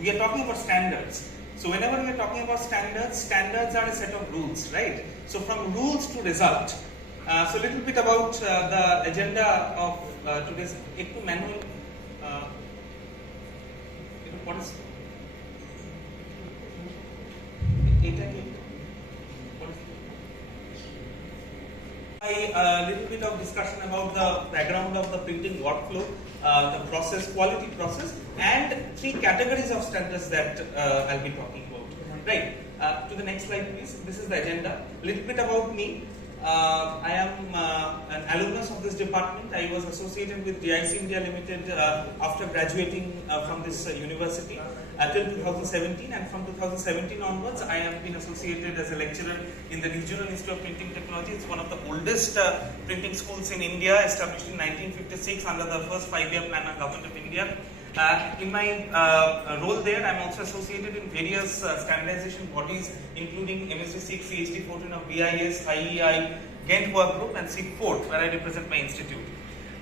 we are talking about standards. So whenever we are talking about standards, standards are a set of rules, right? So from rules to result. So a little bit about the agenda of today's manual. What is a little bit of discussion about the background of the printing workflow, the process, quality process, and 3 categories of standards that I'll be talking about. Right. To the next slide, please. This is the agenda. A little bit about me. I am an alumnus of this department. I was associated with DIC India Limited after graduating from this university till 2017, and from 2017 onwards I have been associated as a lecturer in the Regional Institute of Printing Technology. It's one of the oldest printing schools in India, established in 1956 under the first 5-year plan of Government of India. In my role there, I am also associated in various standardization bodies, including MSc6, CHD14 of BIS, IEI, Ghent Work Group, and SIG4, where I represent my institute.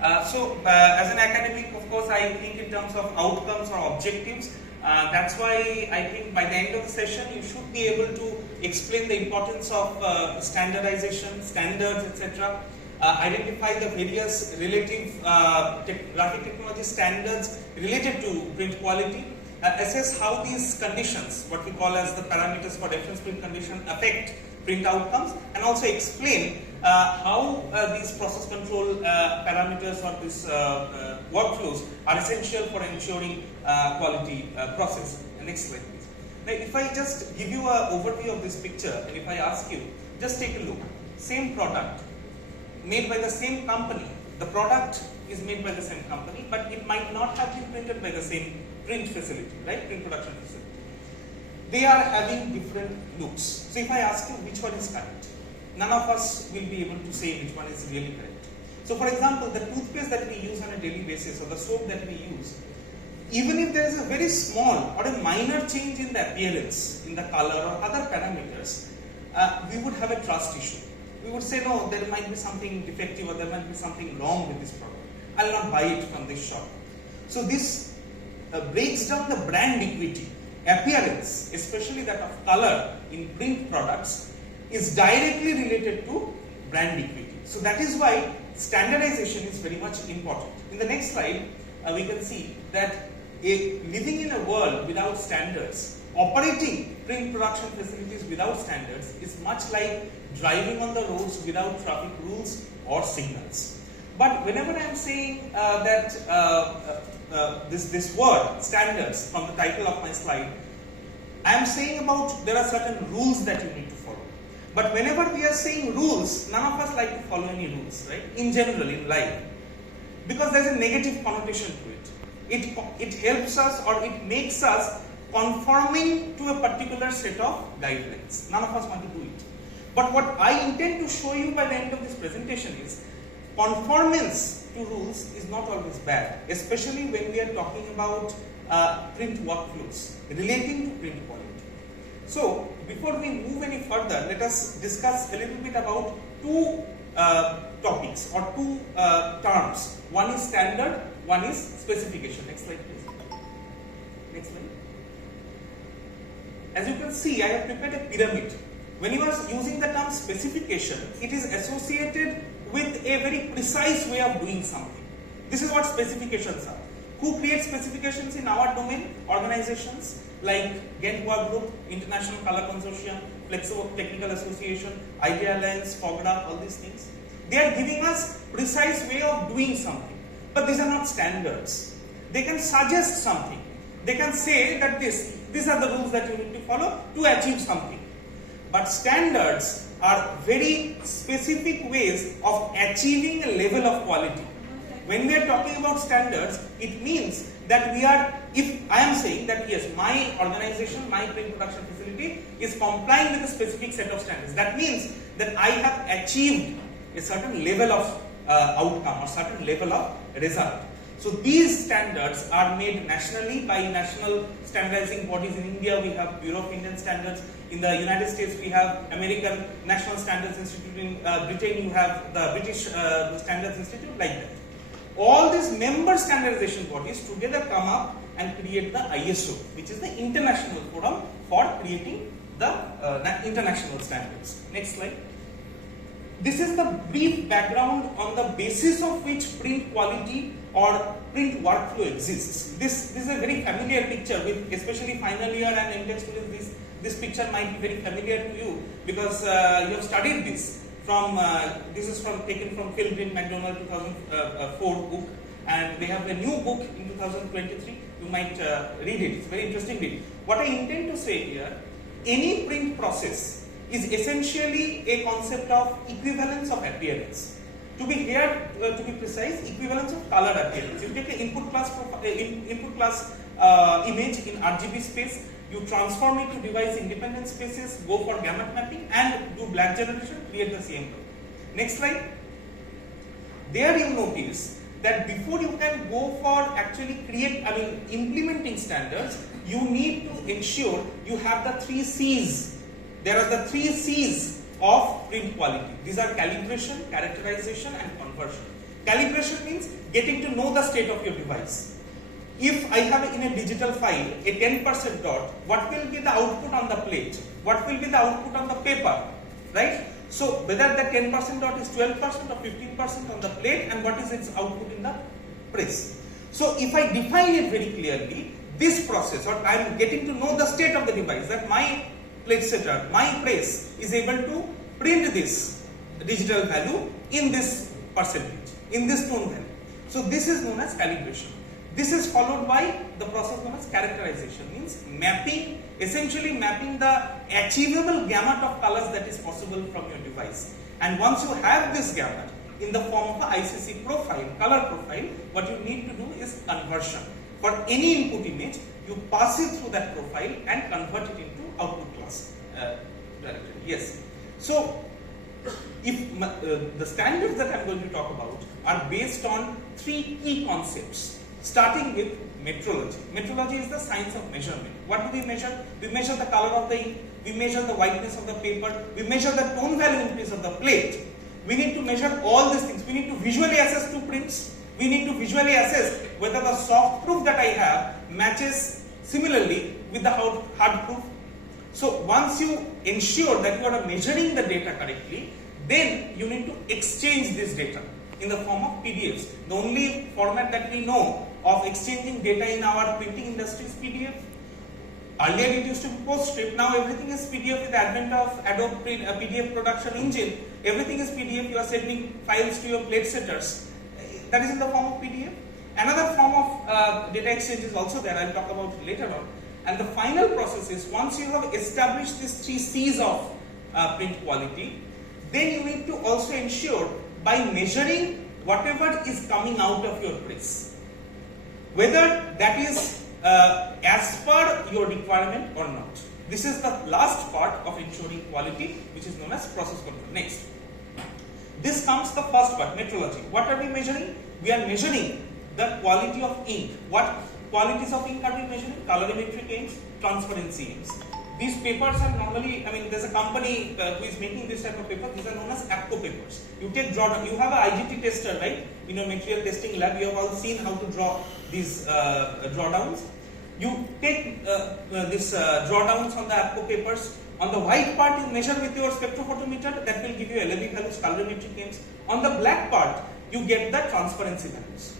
As an academic, of course, I think in terms of outcomes or objectives. That's why I think by the end of the session, you should be able to explain the importance of standardization, standards, etc. Identify the various relative graphic technology standards related to print quality, assess how these conditions, what we call as the parameters for reference print condition, affect print outcomes, and also explain how these process control parameters or these workflows are essential for ensuring quality process. Next slide, please. Now, if I just give you an overview of this picture, and if I ask you, just take a look. Same product, made by the same company. The product is made by the same company, but it might not have been printed by the same print facility, right? Print production facility. They are having different looks. So if I ask you which one is correct, none of us will be able to say which one is really correct. So for example, the toothpaste that we use on a daily basis, or the soap that we use, even if there is a very small or a minor change in the appearance, in the color or other parameters, we would have a trust issue. We would say, no, there might be something defective or there might be something wrong with this product. I'll not buy it from this shop. So this breaks down the brand equity. Appearance, especially that of color in print products, is directly related to brand equity. So that is why standardization is very much important. In the next slide, we can see that living in a world without standards, operating print production facilities without standards is much like driving on the roads without traffic rules or signals. But whenever I am saying that this word, standards, from the title of my slide, I am saying about there are certain rules that you need to follow. But whenever we are saying rules, none of us like to follow any rules, right? In general, in life. Because there is a negative connotation to it. It helps us, or it makes us conforming to a particular set of guidelines. None of us want to do it. But what I intend to show you by the end of this presentation is conformance to rules is not always bad, especially when we are talking about print workflows relating to print quality. So, before we move any further, let us discuss a little bit about 2 topics or 2 terms. One is standard, one is specification. Next slide, please. Next slide. As you can see, I have prepared a pyramid. When you are using the term specification, it is associated with a very precise way of doing something. This is what specifications are. Who creates specifications in our domain? Organizations like Ghent Work Group, International Color Consortium, Flexo Technical Association, Idea Alliance, FOGRA, all these things. They are giving us precise way of doing something. But these are not standards. They can suggest something. They can say that these are the rules that you need to follow to achieve something. But standards are very specific ways of achieving a level of quality. When we are talking about standards, it means that we are, if I am saying that yes, my organization, my print production facility is complying with a specific set of standards, that means that I have achieved a certain level of outcome or certain level of result. So these standards are made nationally by national standardizing bodies. In India, we have Bureau of Indian Standards. In the United States, we have American National Standards Institute. In Britain, you have the British Standards Institute, like that. All these member standardization bodies together come up and create the ISO, which is the international forum for creating the international standards. Next slide. This is the brief background on the basis of which print quality or print workflow exists. This is a very familiar picture, with especially final year and MTech students. This picture might be very familiar to you because you have studied this from. This is taken from Phil Green McDonald 2004 book, and they have a new book in 2023. You might read it. It's a very interesting read. What I intend to say here, any print process is essentially a concept of equivalence of appearance. To be precise, equivalence of color appearance. You take an input class image in RGB space, you transform it to device independent spaces, go for gamut mapping, and do black generation, create the same color. Next slide. There you notice that before you can go for actually implementing standards, you need to ensure you have the 3 C's. There are the 3 C's of print quality. These are calibration, characterization, and conversion. Calibration means getting to know the state of your device. If I have in a digital file a 10% dot, what will be the output on the plate? What will be the output on the paper? Right? So whether the 10% dot is 12% or 15% on the plate, and what is its output in the press. So if I define it very clearly, this process, or I am getting to know the state of the device, that my plate setter, my press is able to print this digital value in this percentage, in this tone value. So this is known as calibration. This is followed by the process known as characterization, means mapping, essentially mapping the achievable gamut of colors that is possible from your device. And once you have this gamut in the form of a ICC profile, color profile, what you need to do is conversion. For any input image, you pass it through that profile and convert it into output class directory. Yes. So, if the standards that I am going to talk about are based on 3 key concepts, starting with metrology. Metrology is the science of measurement. What do we measure? We measure the color of the ink, we measure the whiteness of the paper, we measure the tone value increase of the plate. We need to measure all these things. We need to visually assess 2 prints. We need to visually assess whether the soft proof that I have matches similarly with the hard proof. So once you ensure that you are measuring the data correctly, then you need to exchange this data in the form of PDFs. The only format that we know of exchanging data in our printing industry is PDF. Earlier it used to be PostScript, now everything is PDF with the advent of Adobe PDF production engine. Everything is PDF, you are sending files to your plate setters. That is in the form of PDF. Another form of data exchange is also there, I will talk about it later on. And the final process is, once you have established these 3 C's of print quality, then you need to also ensure by measuring whatever is coming out of your press, whether that is as per your requirement or not. This is the last part of ensuring quality, which is known as process control. Next. This comes the first part, metrology. What are we measuring? We are measuring the quality of ink. What qualities of ink are we measuring? Colorimetric inks, transparency inks. These papers are normally, there's a company who is making this type of paper. These are known as APCO papers. You take drawdown. You have an IGT tester, right? In your material testing lab, you have all seen how to draw these drawdowns. You take these drawdowns on the APCO papers. On the white part, you measure with your spectrophotometer. That will give you LAB values, colorimetric inks. On the black part, you get the transparency values.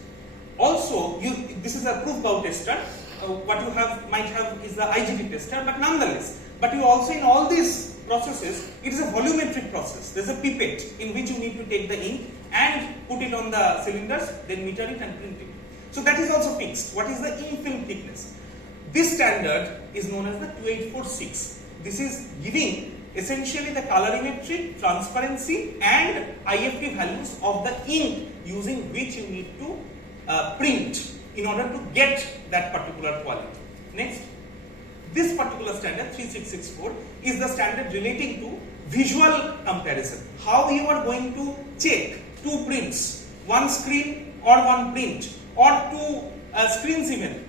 Also, this is a proof bow tester. What you might have is the IGT tester, but nonetheless. But you also, in all these processes, it is a volumetric process. There is a pipette in which you need to take the ink and put it on the cylinders, then meter it and print it. So that is also fixed. What is the ink film thickness? This standard is known as the 2846. This is giving essentially the colorimetric, transparency and IFT values of the ink using which you need to print in order to get that particular quality. Next, this particular standard 3664 is the standard relating to visual comparison. How you are going to check 2 prints, 1 screen or 1 print, or 2 screens even,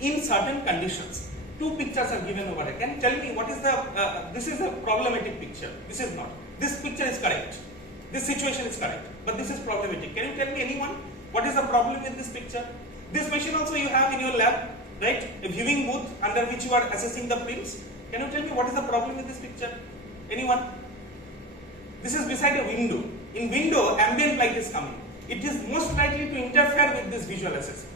in certain conditions. 2 pictures are given over here. Can you tell me what is the, this is a problematic picture, this is not. This picture is correct, this situation is correct, but this is problematic. Can you tell me anyone what is the problem with this picture? This machine also you have in your lab. right? A viewing booth under which you are assessing the prints. Can you tell me what is the problem with this picture? Anyone? This is beside a window. In window, ambient light is coming. It is most likely to interfere with this visual assessment.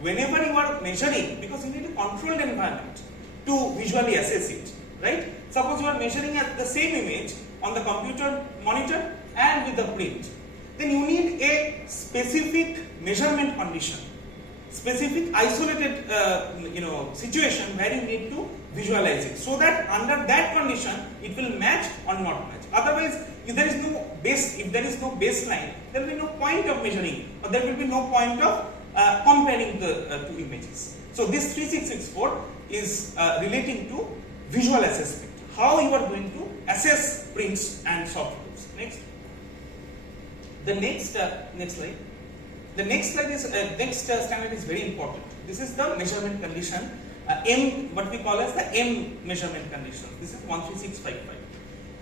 Whenever you are measuring, because you need a controlled environment to visually assess it, right? Suppose you are measuring at the same image on the computer monitor and with the print, then you need a specific measurement condition, specific isolated situation where you need to visualize it, so that under that condition it will match or not match. Otherwise, if there is no baseline, there will be no point of measuring, or there will be no point of comparing the two images. So this 3664 is relating to visual assessment, how you are going to assess prints and soft copies. Next. The next slide. The next slide is standard is very important. This is the measurement condition, what we call as the M measurement condition. This is 13655.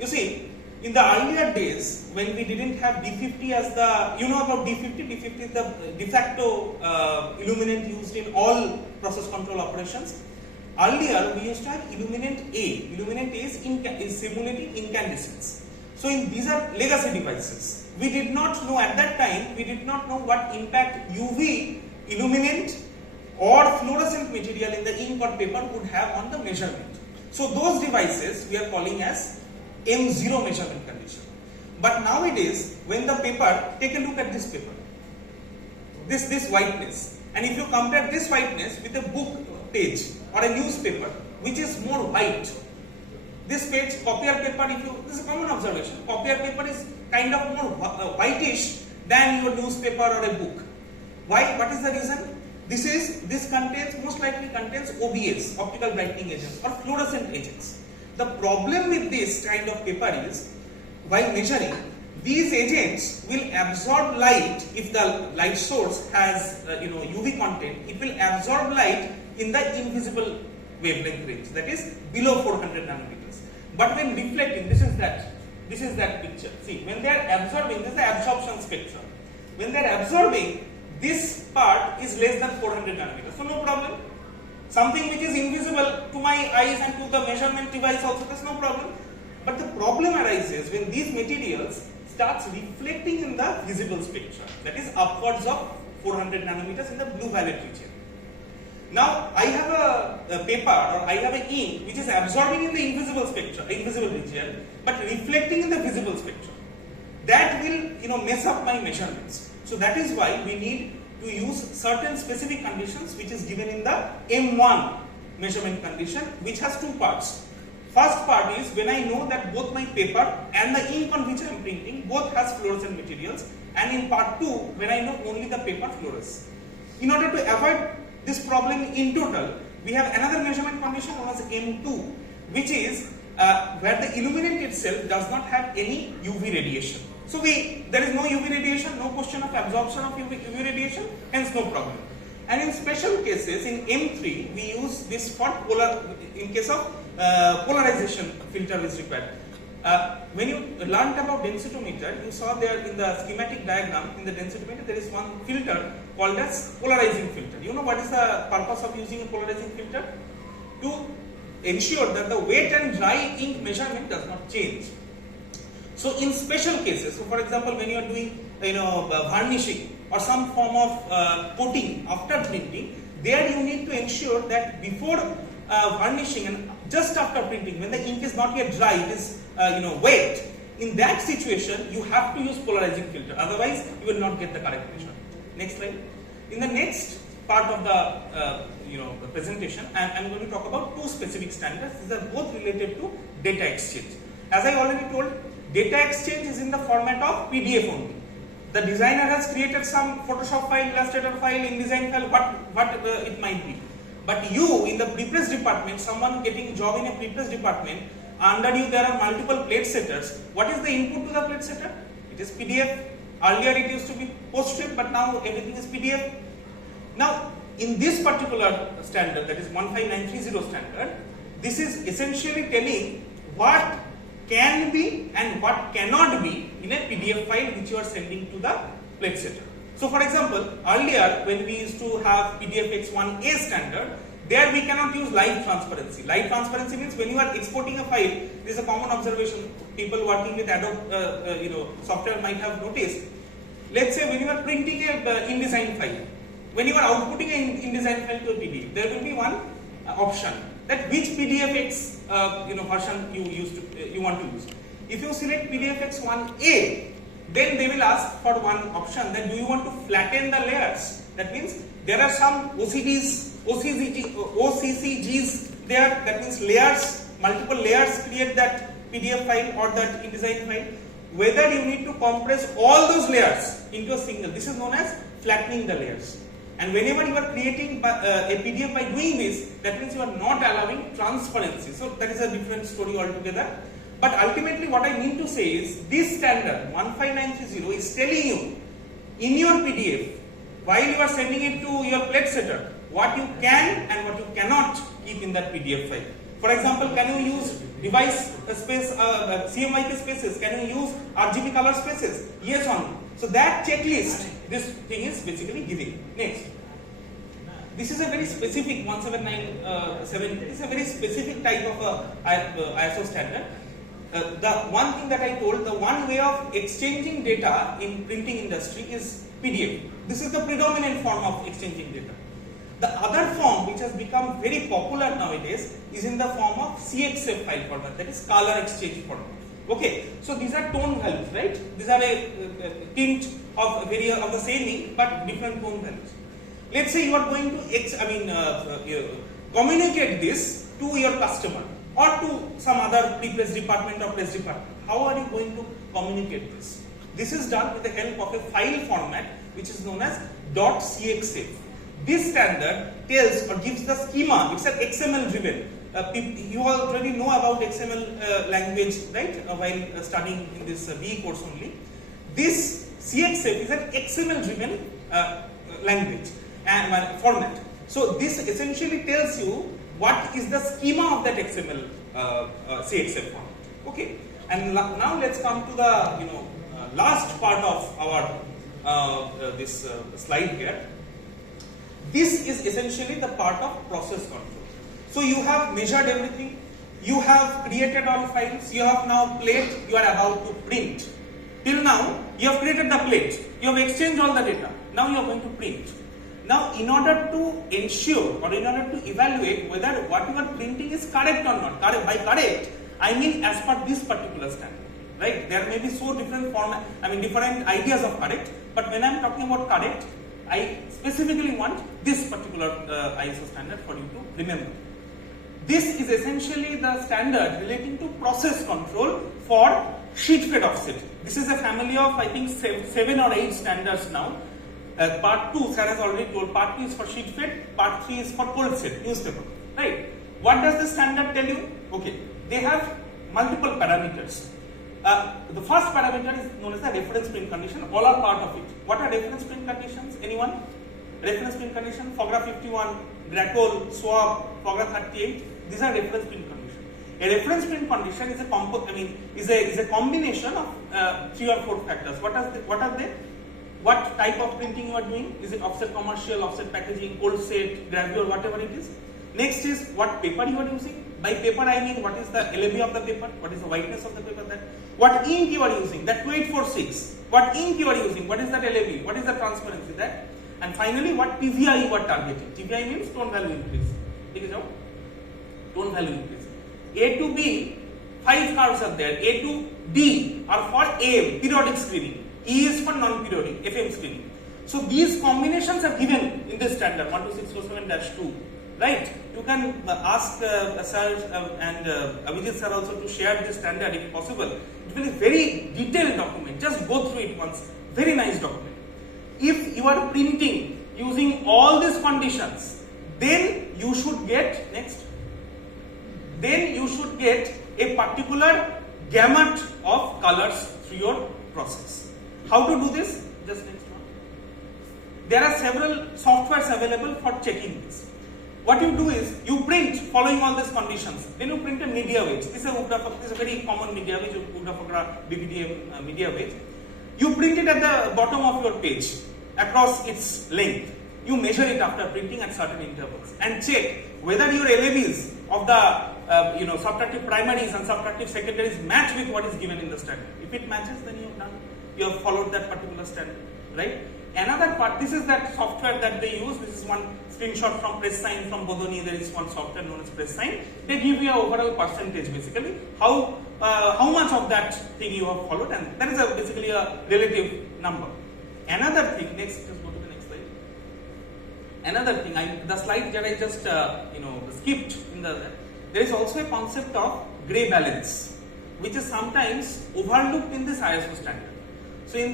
You see, in the earlier days when we didn't have D50 as the, you know about D50? D50 is the de facto illuminant used in all process control operations. Earlier we used to have illuminant A. Illuminant A is simulating incandescence. So these are legacy devices. We did not know at that time, what impact UV illuminant or fluorescent material in the ink or paper would have on the measurement. So those devices we are calling as M0 measurement condition. But nowadays, when the paper, take a look at this paper, this whiteness, and if you compare this whiteness with a book page or a newspaper, which is more white, this page, copier paper, this is a common observation, copier paper is kind of more whitish than your newspaper or a book. Why? What is the reason? This most likely contains OBS, optical brightening agents, or fluorescent agents. The problem with this kind of paper is, while measuring, these agents will absorb light. If the light source has UV content, it will absorb light in the invisible wavelength range, that is below 400 nanometers. But when reflecting, this is that picture. See, when they are absorbing, this is the absorption spectrum. When they are absorbing, this part is less than 400 nanometers, so no problem. Something which is invisible to my eyes and to the measurement device also, there's no problem. But the problem arises when these materials starts reflecting in the visible spectrum, that is upwards of 400 nanometers in the blue violet region. Now I have a paper or I have an ink which is absorbing in the invisible spectrum, invisible region, but reflecting in the visible spectrum. That will mess up my measurements. So that is why we need to use certain specific conditions which is given in the M1 measurement condition, which has two parts. First part is when I know that both my paper and the ink on which I am printing both has fluorescent materials, and in part 2 when I know only the paper fluoresces. In order to avoid this problem in total, we have another measurement condition known as M2, which is where the illuminant itself does not have any UV radiation. So there is no UV radiation, no question of absorption of UV radiation, hence no problem. And in special cases, in M3, we use this for in case of polarization filter is required. When you learnt about densitometer, you saw there in the schematic diagram, in the densitometer, there is one filter called as polarizing filter. You know what is the purpose of using a polarizing filter? To ensure that the wet and dry ink measurement does not change. So in special cases, so for example, when you are doing varnishing or some form of coating after printing, there you need to ensure that before varnishing and just after printing, when the ink is not yet dry, it is wet. In that situation, you have to use polarizing filter. Otherwise, you will not get the correct measurement. Next slide. In the next part of the presentation, I am going to talk about two specific standards. These are both related to data exchange. As I already told, data exchange is in the format of PDF only. The designer has created some Photoshop file, Illustrator file, InDesign file, what it might be. But you, in the prepress department, someone getting job in a prepress department, under you there are multiple plate setters. What is the input to the plate setter? It is PDF. Earlier it used to be PostScript, but now everything is PDF. Now, in this particular standard, that is 15930 standard, this is essentially telling what can be and what cannot be in a PDF file which you are sending to the plate setter. So for example, earlier when we used to have PDF X1A standard, There we cannot use live transparency. Live transparency means when you are exporting a file, this is a common observation. People working with Adobe software might have noticed. Let's say when you are printing a InDesign file, when you are outputting an InDesign file to a PDF, there will be one option that which PDFX version you want to use. If you select PDFX 1A, then they will ask for one option that do you want to flatten the layers. That means there are some OCCGs there, that means layers, multiple layers create that PDF file or that InDesign file. Whether you need to compress all those layers into a single, this is known as flattening the layers. And whenever you are creating a PDF by doing this, that means you are not allowing transparency. So that is a different story altogether. But ultimately what I mean to say is this standard 15930 is telling you in your PDF, while you are sending it to your plate setter, what you can and what you cannot keep in that PDF file. For example, can you use device space, CMYK spaces? Can you use RGB color spaces? Yes or no? So that checklist, this thing is basically giving. Next. This is a very specific 17970. This is a very specific type of ISO standard. The one thing that I told, the one way of exchanging data in printing industry is PDF. This is the predominant form of exchanging data. The other form which has become very popular nowadays is in the form of CXF file format, that is color exchange format. Okay, so these are tone values, right? These are a tint of the same ink but different tone values. Let's say you are going to communicate this to your customer or to some other pre-press department or press department. How are you going to communicate this? This is done with the help of a file format which is known as .cxf. This standard tells or gives the schema. It's an XML driven. You already know about XML language, right? While studying in this BE course only. This CXF is an XML driven language and format. So this essentially tells you what is the schema of that XML CXF format. Okay. And now let's come to the last part of our this slide here. This is essentially the part of process control. So you have measured everything, you have created all files, you have now plate, you are about to print. Till now, you have created the plate, you have exchanged all the data, now you are going to print. Now, in order to ensure or in order to evaluate whether what you are printing is correct or not, by correct, I mean as per this particular standard, right? There may be so different different ideas of correct, but when I am talking about correct, I specifically want this particular ISO standard for you to remember. This is essentially the standard relating to process control for sheet fed offset. This is a family of I think 7 or 8 standards now. Part 2, sir has already told, part 2 is for sheet fed, part 3 is for cold set, newspaper, right? What does the standard tell you? Okay, they have multiple parameters. The first parameter is known as the reference print condition. All are part of it. What are reference print conditions? Anyone? Reference print condition, FOGRA 51, Gracol, SWAB, FOGRA 38. These are reference print conditions. A reference print condition is a combination of 3 or 4 factors. What are they? What type of printing you are doing? Is it offset commercial, offset packaging, cold set, gravure, whatever it is? Next is what paper you are using. By paper I mean what is the LAB of the paper, what is the whiteness of the paper, what ink you are using, that 2846, what ink you are using, what is that LAB, what is the transparency, that, and finally what TVI you are targeting. TVI means tone value increase. Take it out. Tone value increase. A to B, 5 curves are there. A to D are for AM, periodic screening. E is for non-periodic, FM screening. So these combinations are given in this standard 12647-2. Right? You can ask sir and Abhijit sir also to share this standard if possible. It will be a very detailed document. Just go through it once. Very nice document. If you are printing using all these conditions, then you should get a particular gamut of colors through your process. How to do this? Just next one. There are several softwares available for checking this. What you do is you print following all these conditions. Then you print a media weight. This is a very common media weight, BBDM media weight. You print it at the bottom of your page across its length. you measure it after printing at certain intervals and check whether your LABs of the subtractive primaries and subtractive secondaries match with what is given in the standard. If it matches, then you have followed that particular standard, right? Another part, this is that software that they use. This is one screenshot from PressSign from Bodoni. There is one software known as PressSign. They give you an overall percentage, basically how much of that thing you have followed, and that is basically a relative number. Another thing, next, just go to the next slide. Another thing, the slide that I just skipped in there is also a concept of gray balance, which is sometimes overlooked in this ISO standard. So in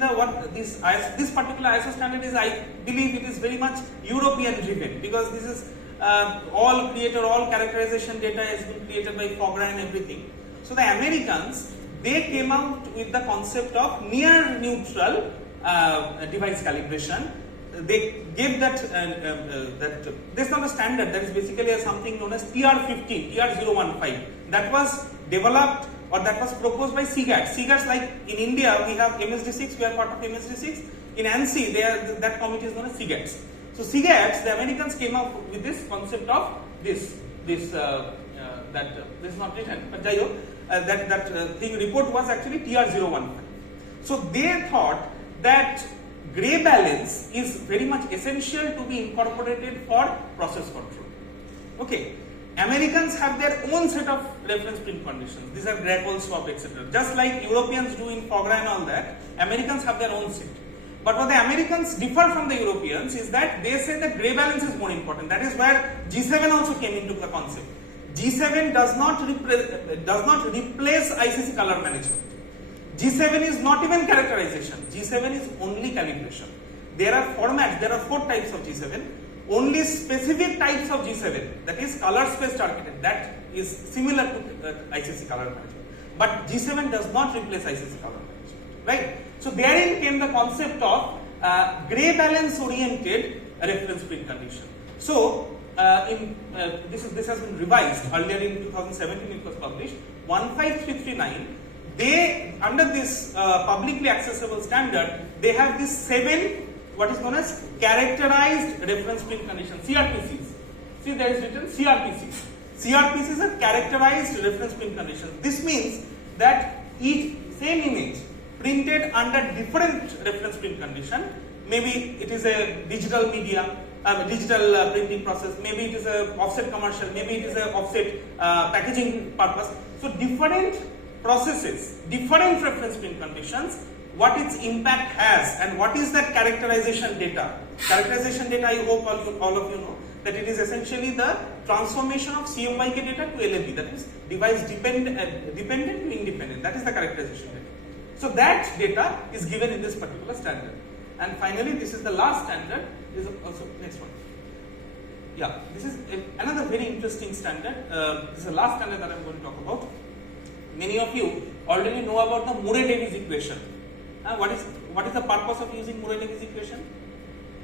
this particular ISO standard is, I believe it is very much European driven, because this is all characterization data has been created by Fogra and everything. So the Americans, they came out with the concept of near neutral device calibration. They gave that that's not a standard, that is basically something known as TR15, TR015. That was developed, or that was proposed by CGAT. CGATs, like in India, we have MSD6, we are part of MSD6. In ANSI, that committee is known as CGATs. So CGATs, the Americans came up with this concept of this is not written, but that thing report was actually TR015. So they thought that gray balance is very much essential to be incorporated for process control. Okay. Americans have their own set of reference print conditions. These are Grapple, swap, etc. Just like Europeans do in Fogra and all that, Americans have their own set. But what the Americans differ from the Europeans is that they say that gray balance is more important. That is where G7 also came into the concept. G7 does not replace ICC color management. G7 is not even characterization. G7 is only calibration. There are formats, there are 4 types of G7. Only specific types of G7, that is color space targeted, that is similar to ICC color management. But G7 does not replace ICC color management, right? So therein came the concept of gray balance oriented reference print condition. So this has been revised. Earlier in 2017 it was published. 15339. They, under this publicly accessible standard, they have these 7 what is known as characterized reference print conditions, CRPCs. See, there is written CRPCs. CRPCs are characterized reference print conditions. This means that each same image printed under different reference print condition, maybe it is a digital media, digital printing process, maybe it is a offset commercial, maybe it is a offset packaging purpose. So different processes, different reference print conditions, what its impact has, and what is that characterization data. Characterization data, I hope all of you know that it is essentially the transformation of CMYK data to LAB, that is device dependent to independent. That is the characterization data. So that data is given in this particular standard. And finally, this is the last standard. This is also next one. Yeah, this is another very interesting standard. This is the last standard that I am going to talk about. Many of you already know about the Murray-Davies equation. What is the purpose of using Murray-Davies equation?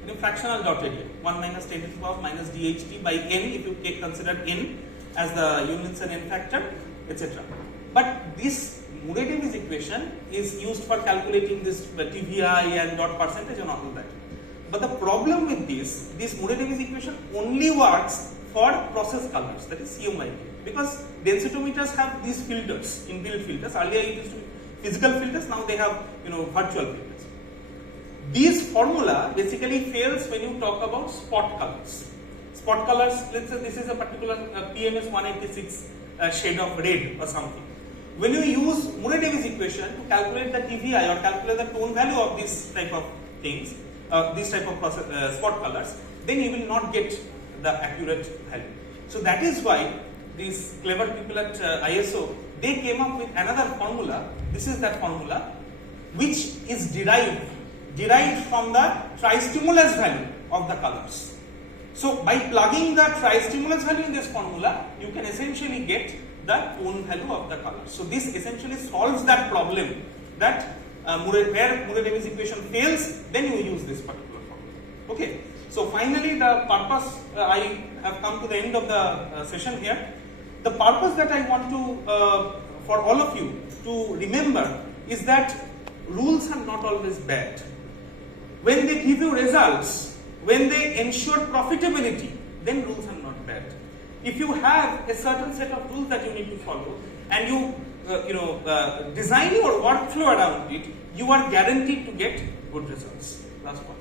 In a fractional dot area, 1 minus 10 to the power minus dht by n, if you consider n as the Unison n factor, etc. But this Murray-Davies equation is used for calculating this TVI and dot percentage and all of that. But the problem with this Murray-Davies equation only works for process colors, that is CMYK, because densitometers have these filters, inbuilt filters. Earlier it used to be physical filters, now they have virtual filters. This formula basically fails when you talk about spot colors. Spot colors, let's say this is a particular PMS 186 shade of red or something. When you use Murray-Davies equation to calculate the TVI or calculate the tone value of this type of things, this type of process, spot colors, then you will not get the accurate value. So that is why these clever people at ISO, they came up with another formula. This is that formula, which is derived from the tri-stimulus value of the colors. So by plugging the tri-stimulus value in this formula, you can essentially get the tone value of the color. So this essentially solves that problem that where Murray-Davies equation fails, then you use this particular formula. Okay. So finally, the purpose, I have come to the end of the session here. The purpose that I want to, for all of you to remember is that rules are not always bad. When they give you results, when they ensure profitability, then rules are not bad. If you have a certain set of rules that you need to follow, and you design your workflow around it, you are guaranteed to get good results. Last one.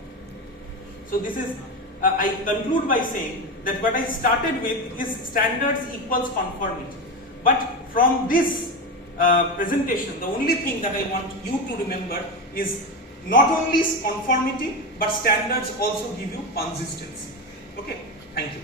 So this is, I conclude by saying that what I started with is standards equals conformity. But from this presentation, the only thing that I want you to remember is not only conformity, but standards also give you consistency. Okay, thank you.